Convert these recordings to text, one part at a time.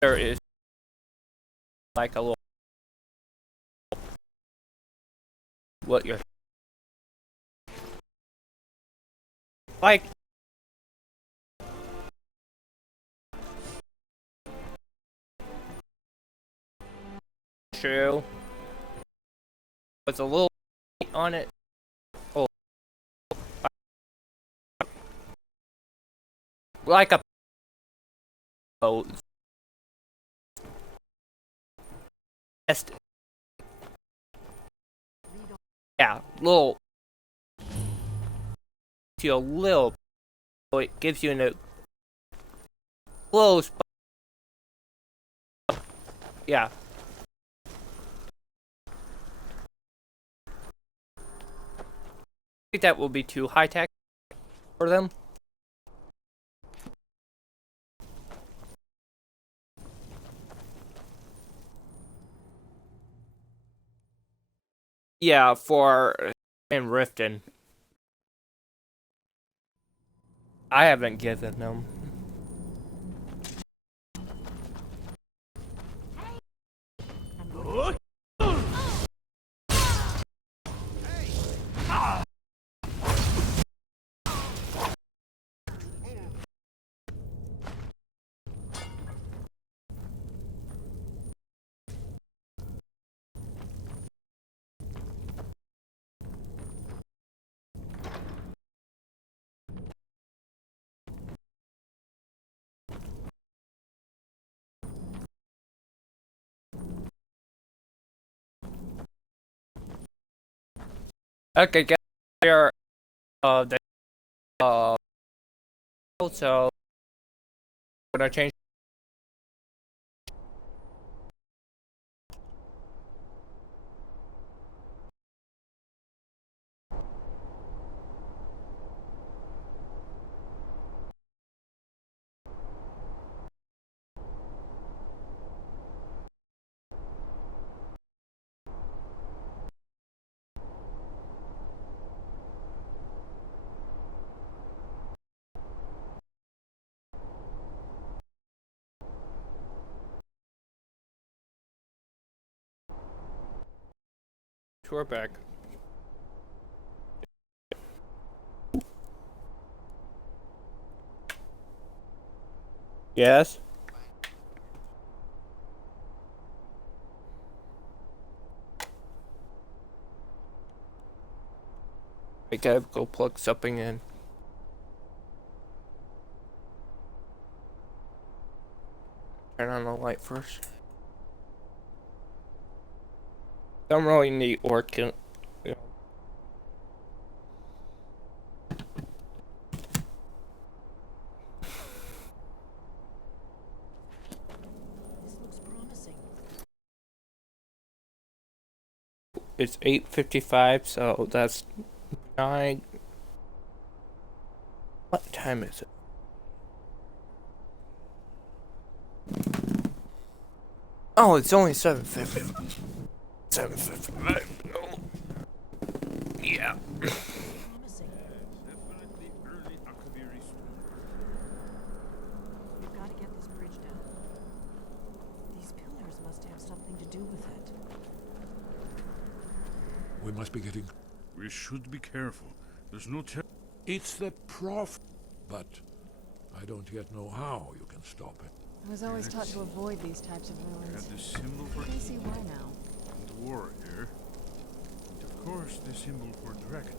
there is like a little what you're like true. It's a little on it. Oh, like a oh, yeah, little to a little. It gives you a little spot. Yeah. I think that will be too high tech for them. Yeah, for in Riften. I haven't given them. Okay, guys, they're they so I'm gonna change. We're back. Yes. I gotta go plug something in. Turn on the light first. Don't really need orchid. You know. This looks promising. It's 8:55, so that's 9. What time is it? Oh, it's only 7:50. 7:55. Oh. Yeah. Promising. Definitely early Akaviri school. We've got to get this bridge down. These pillars must have something to do with it. We must be getting... We should be careful. There's no It's the prof... But I don't yet know how you can stop it. I was always taught to avoid these types of I ruins. have the symbol for I see why now. the warrior. And of course the symbol for dragon.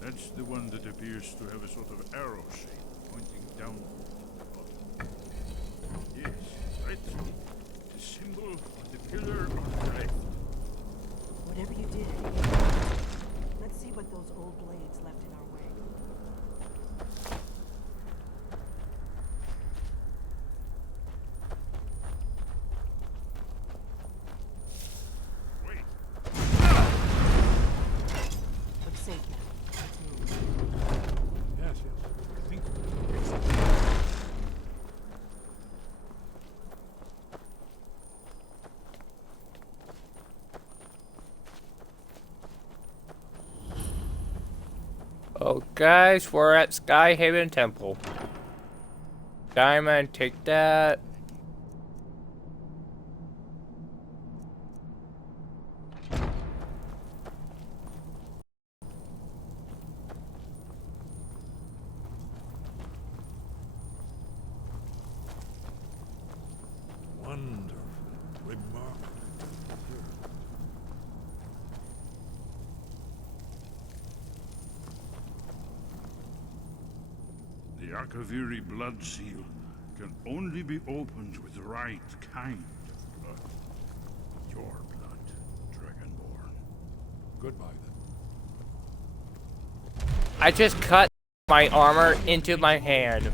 That's the one that appears to have a sort of arrow shape pointing down. Yes, right. The symbol of the pillar on the right. Whatever you did, let's see what those old blades left in our way. Wait. Looks safe now. Let's move. Yes, yes. I think... Oh, guys, we're at Skyhaven Temple. Diamond, take that. The Akaviri blood seal can only be opened with the right kind of blood. Your blood, Dragonborn. Goodbye, then. I just cut my armor into my hand.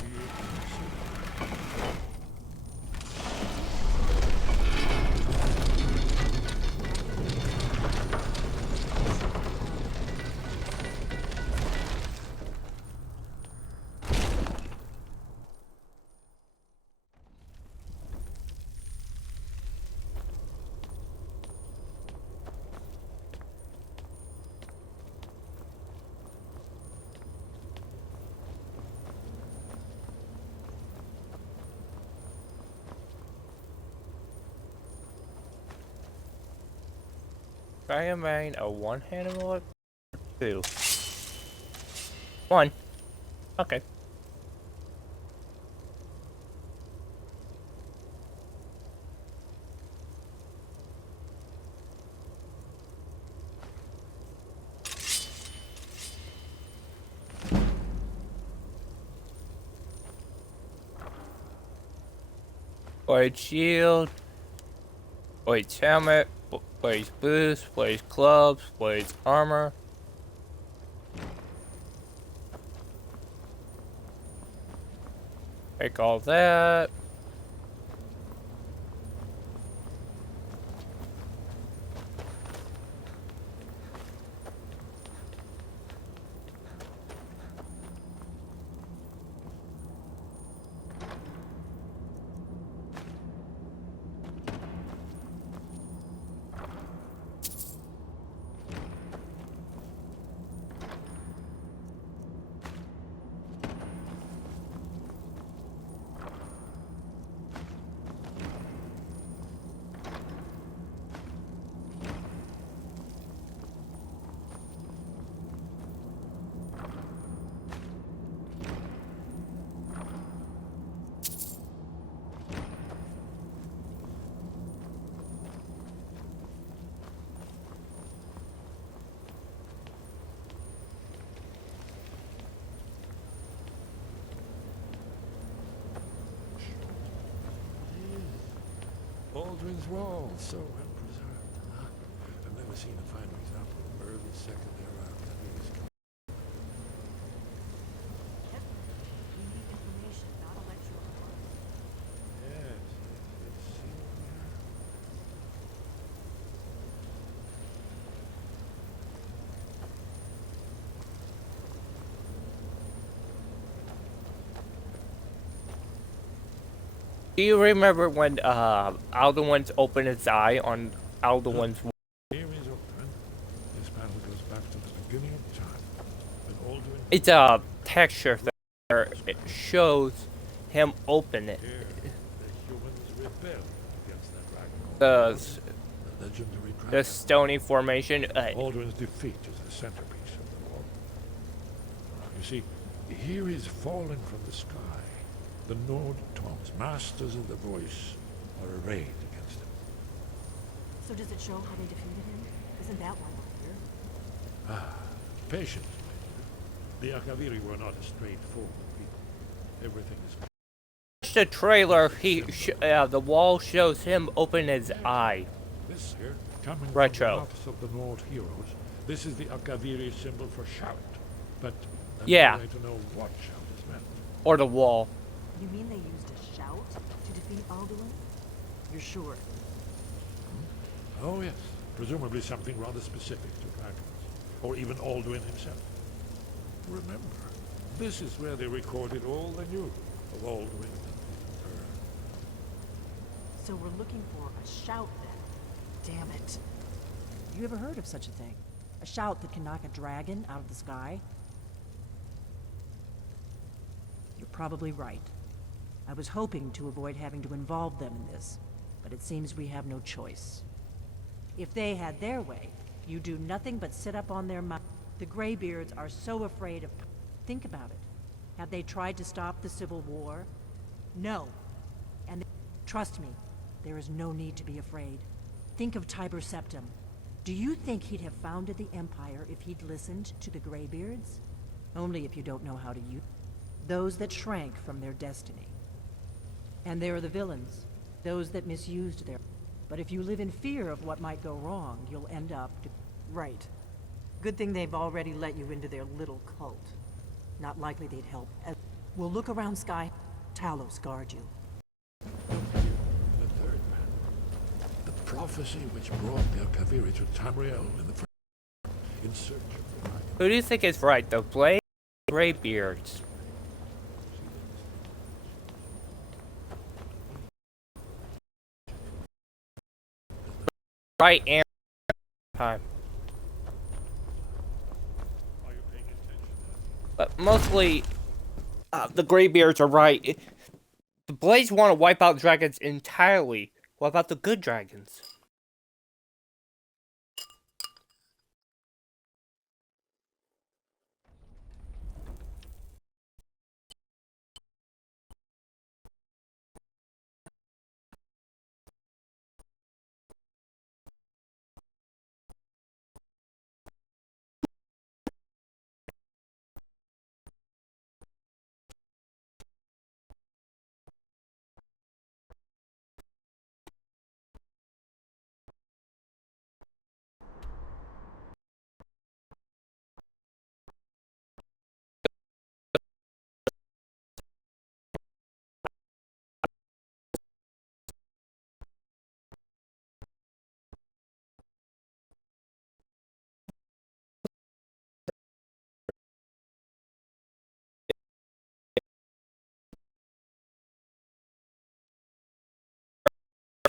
I am wearing a one-handed bullet. Two. One. Okay. Blade shield. Blade helmet. Blades boots, blades clubs, blades armor. Take all that. Aldrin's Wall, so well preserved. Huh? I've never seen a finer example of early secondary activities. Yep. We need information, not a lecture or class. Yes, let's see what we have. Do you remember when Alduin's opened his eye on Alduin's wall? Here is Aldrin. This panel goes back to the beginning of time. When Aldrin... It's a texture there. It shows him open it. Here, the humans rebelled against that dragon. The legendary dragon. the stony formation. Aldrin's defeat is the centerpiece of the wall. You see, here is fallen from the sky. The Nord Tongs, masters of the voice, are arrayed against him. So does it show how they defeated him? Isn't that why we're here? Patience, my dear. The Akaviri were not a straightforward people. Everything is... The trailer. The wall shows him open his eye. This here, coming Retro. from the mouths of the Nord heroes, this is the Akaviri symbol for shout. But I'm Yeah. trying to know what shout is meant. Or the wall. You mean they used a shout to defeat Alduin? You're sure? Oh yes, presumably something rather specific to dragons, or even Alduin himself. Remember, this is where they recorded all they knew of Alduin and her. So we're looking for a shout then. Damn it. You ever heard of such a thing? A shout that can knock a dragon out of the sky? You're probably right. I was hoping to avoid having to involve them in this, but it seems we have no choice. If they had their way, you do nothing but sit up on their mouth. The Greybeards are so afraid of... Think about it. Have they tried to stop the Civil War? No. And trust me, there is no need to be afraid. Think of Tiber Septim. Do you think he'd have founded the Empire if he'd listened to the Greybeards? Only if you don't know how to use... those that shrank from their destiny. And there are the villains, those that misused their... But if you live in fear of what might go wrong, you'll end up... Right. Good thing they've already let you into their little cult. Not likely they'd help. We'll look around Sky. Talos guard you. The third man. The prophecy which brought the Kaviri to Tamriel in the in search of the dragon. Who do you think is right, the Blade or Greybeards? Right and time. But mostly, the Greybeards are right. The Blades want to wipe out dragons entirely. What about the good dragons?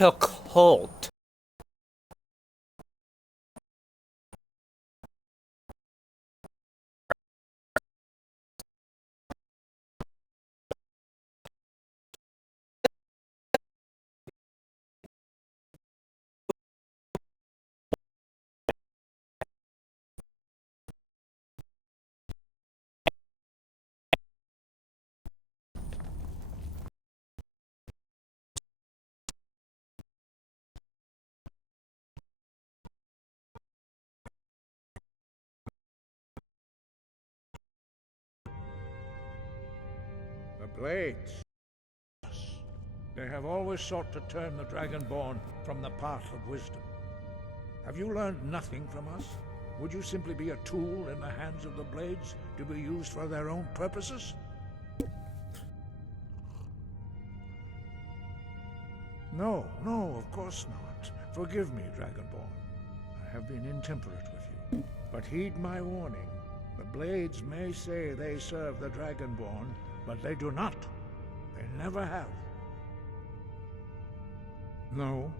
A cult. The Blades. They have always sought to turn the Dragonborn from the path of wisdom. Have you learned nothing from us? Would you simply be a tool in the hands of the Blades to be used for their own purposes? No, of course not. Forgive me, Dragonborn. I have been intemperate with you. But heed my warning. The Blades may say they serve the Dragonborn, but they do not. They never have. No,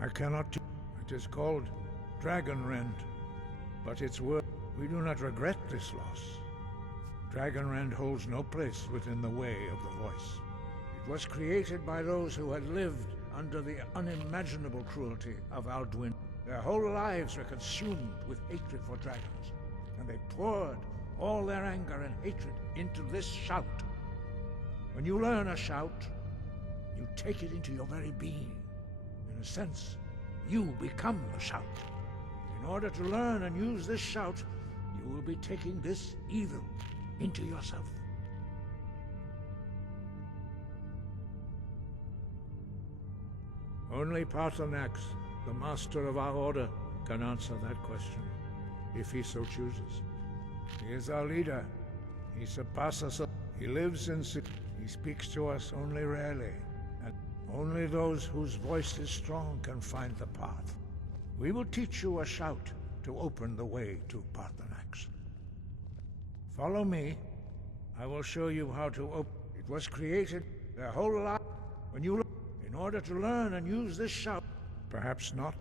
I cannot. It is called Dragonrend, but its word. We do not regret this loss. Dragonrend holds no place within the way of the voice. It was created by those who had lived under the unimaginable cruelty of Alduin. Their whole lives were consumed with hatred for dragons, and they poured all their anger and hatred into this shout. When you learn a shout, you take it into your very being. In a sense, you become the shout. In order to learn and use this shout, you will be taking this evil into yourself. Only Paarthurnax, the master of our order, can answer that question, if he so chooses. He is our leader. He surpasses us. He lives in... He speaks to us only rarely, and only those whose voice is strong can find the path. We will teach you a shout to open the way to Paarthurnax. Follow me. I will show you how to open... It was created their whole life. When you... In order to learn and use this shout, perhaps not,